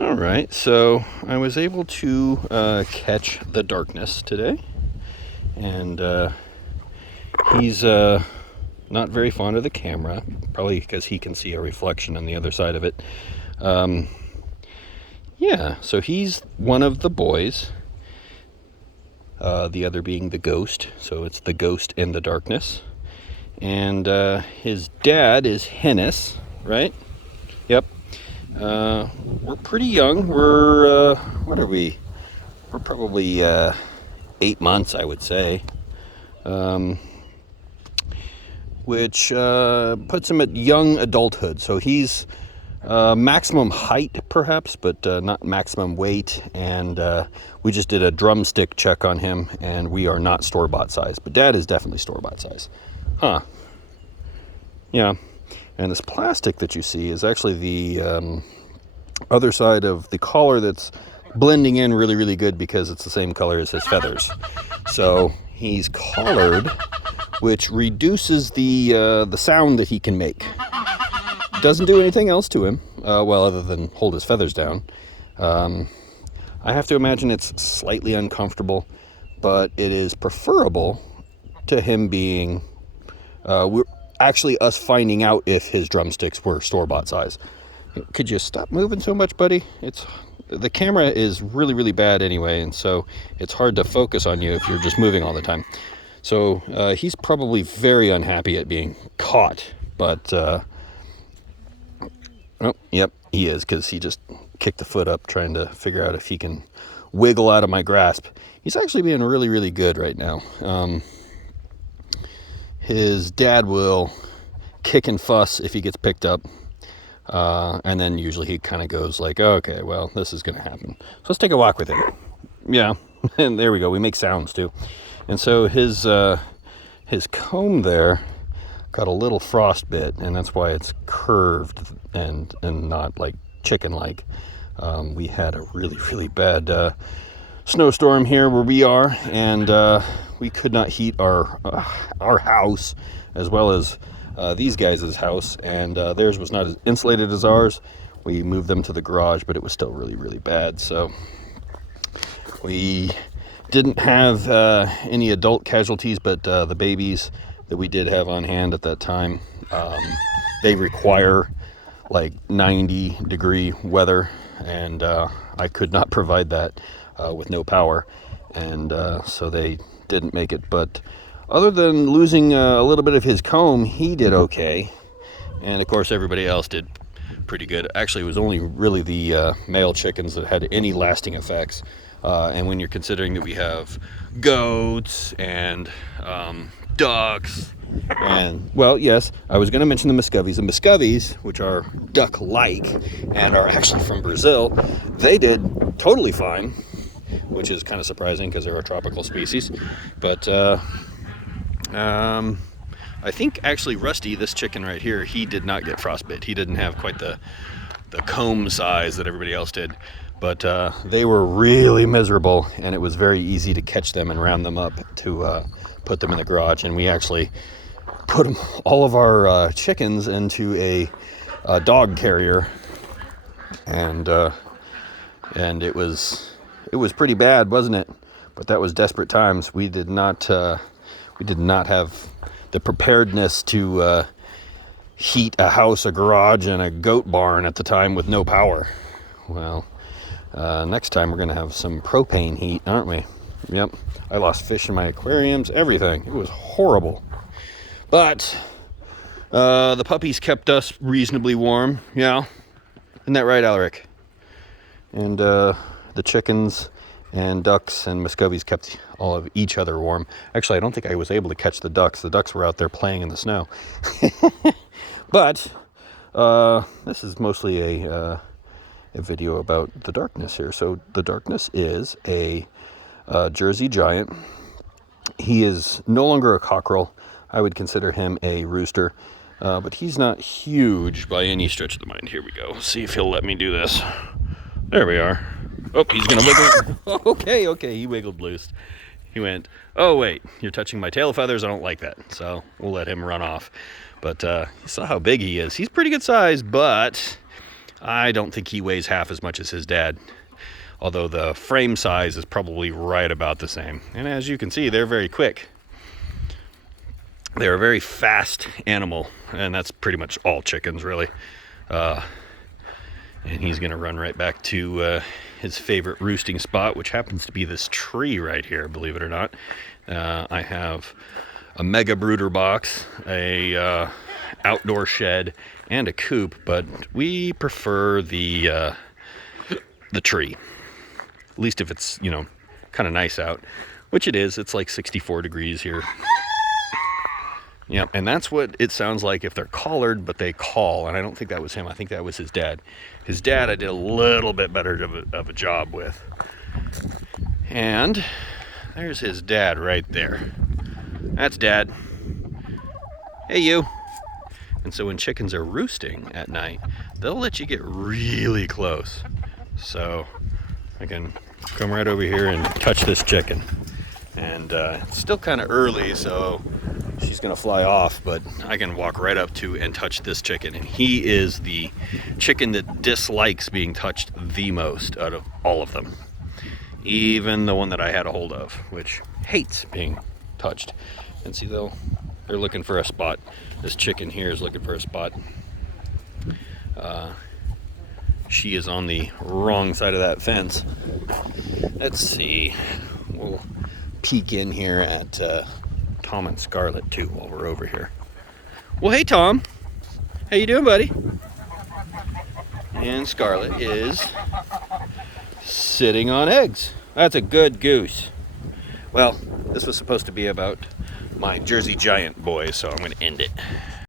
All right, so I was able to catch the darkness today, and he's not very fond of the camera, probably because he can see a reflection on the other side of it. Yeah, so he's one of the boys, the other being the ghost, so it's the ghost in the darkness. And his dad is Hennis, right? Yep. We're pretty young. We're, what are we? We're probably 8 months, I would say. Which puts him at young adulthood. So he's maximum height, perhaps, but not maximum weight. And we just did a drumstick check on him, and we are not store-bought size. But Dad is definitely store-bought size. Huh. Yeah. And this plastic that you see is actually the other side of the collar that's blending in really, really good because it's the same color as his feathers. So he's collared, which reduces the sound that he can make. Doesn't do anything else to him, well, other than hold his feathers down. I have to imagine it's slightly uncomfortable, but it is preferable to him being actually us finding out if his drumsticks were store-bought size. Could you stop moving so much, buddy? The camera is really, really bad anyway, and so it's hard to focus on you if you're just moving all the time. So he's probably very unhappy at being caught, but oh, yep, he is, because he just kicked the foot up trying to figure out if he can wiggle out of my grasp. He's actually being really, really good right now. His dad will kick and fuss if he gets picked up, and then usually he kind of goes like, oh, okay, well, this is going to happen. So let's take a walk with him. Yeah, and there we go. We make sounds too. And so his comb there got a little frost bit, and that's why it's curved and not like chicken-like. We had a really, really bad snowstorm here where we are, and we could not heat our house as well as these guys' house, and theirs was not as insulated as ours. We moved them to the garage, but it was still really, really bad. So we didn't have any adult casualties, but the babies that we did have on hand at that time, they require like 90-degree weather, and I could not provide that with no power, and so they didn't make it. But other than losing a little bit of his comb, he did okay, and of course everybody else did pretty good. Actually, it was only really the male chickens that had any lasting effects, and when you're considering that we have goats and ducks, and, well, yes, I was going to mention the Muscovies. The Muscovies, which are duck-like and are actually from Brazil, they did totally fine, which is kind of surprising because they're a tropical species. But I think actually Rusty, this chicken right here, he did not get frostbite. He didn't have quite the comb size that everybody else did. But they were really miserable, and it was very easy to catch them and round them up to put them in the garage. And we actually put all of our chickens into a dog carrier, and it was pretty bad, wasn't it? But that was desperate times. We did not have the preparedness to heat a house, a garage, and a goat barn at the time with no power. Well, next time we're going to have some propane heat, aren't we? Yep. I lost fish in my aquariums, everything. It was horrible. But the puppies kept us reasonably warm. Yeah. Isn't that right, Alaric? And the chickens and ducks and Muscovies kept all of each other warm. Actually, I don't think I was able to catch the ducks. The ducks were out there playing in the snow. But this is mostly a video about the darkness here. So the darkness is a Jersey giant. He is no longer a cockerel. I would consider him a rooster, but he's not huge by any stretch of the mind. Here we go. See if he'll let me do this. There we are. Oh, he's gonna wiggle. Okay, he wiggled loose. He went, oh wait, you're touching my tail feathers, I don't like that. So we'll let him run off. But you saw how big he is. He's pretty good size, but I don't think he weighs half as much as his dad, although the frame size is probably right about the same. And as you can see, they're very quick. They're a very fast animal, and that's pretty much all chickens, really. And he's going to run right back to his favorite roosting spot, which happens to be this tree right here, believe it or not. I have a mega brooder box, a outdoor shed, and a coop, but we prefer the tree. At least if it's, you know, kind of nice out, which it is. It's like 64 degrees here. Yeah, and that's what it sounds like if they're collared, but they call. And I don't think that was him. I think that was his dad. His dad I did a little bit better of a job with. And there's his dad right there. That's Dad. Hey, you. And so when chickens are roosting at night, they'll let you get really close. So I can come right over here and touch this chicken. And it's still kind of early, so she's gonna fly off, but I can walk right up to and touch this chicken. And he is the chicken that dislikes being touched the most out of all of them. Even the one that I had a hold of, which hates being touched. And see, they're looking for a spot. This chicken here is looking for a spot. She is on the wrong side of that fence. Let's see. We'll peek in here at Tom and Scarlet too while we're over here. Well, hey Tom, how you doing, buddy? And Scarlet is sitting on eggs. That's a good goose. Well, this was supposed to be about my Jersey Giant boy, so I'm going to end it.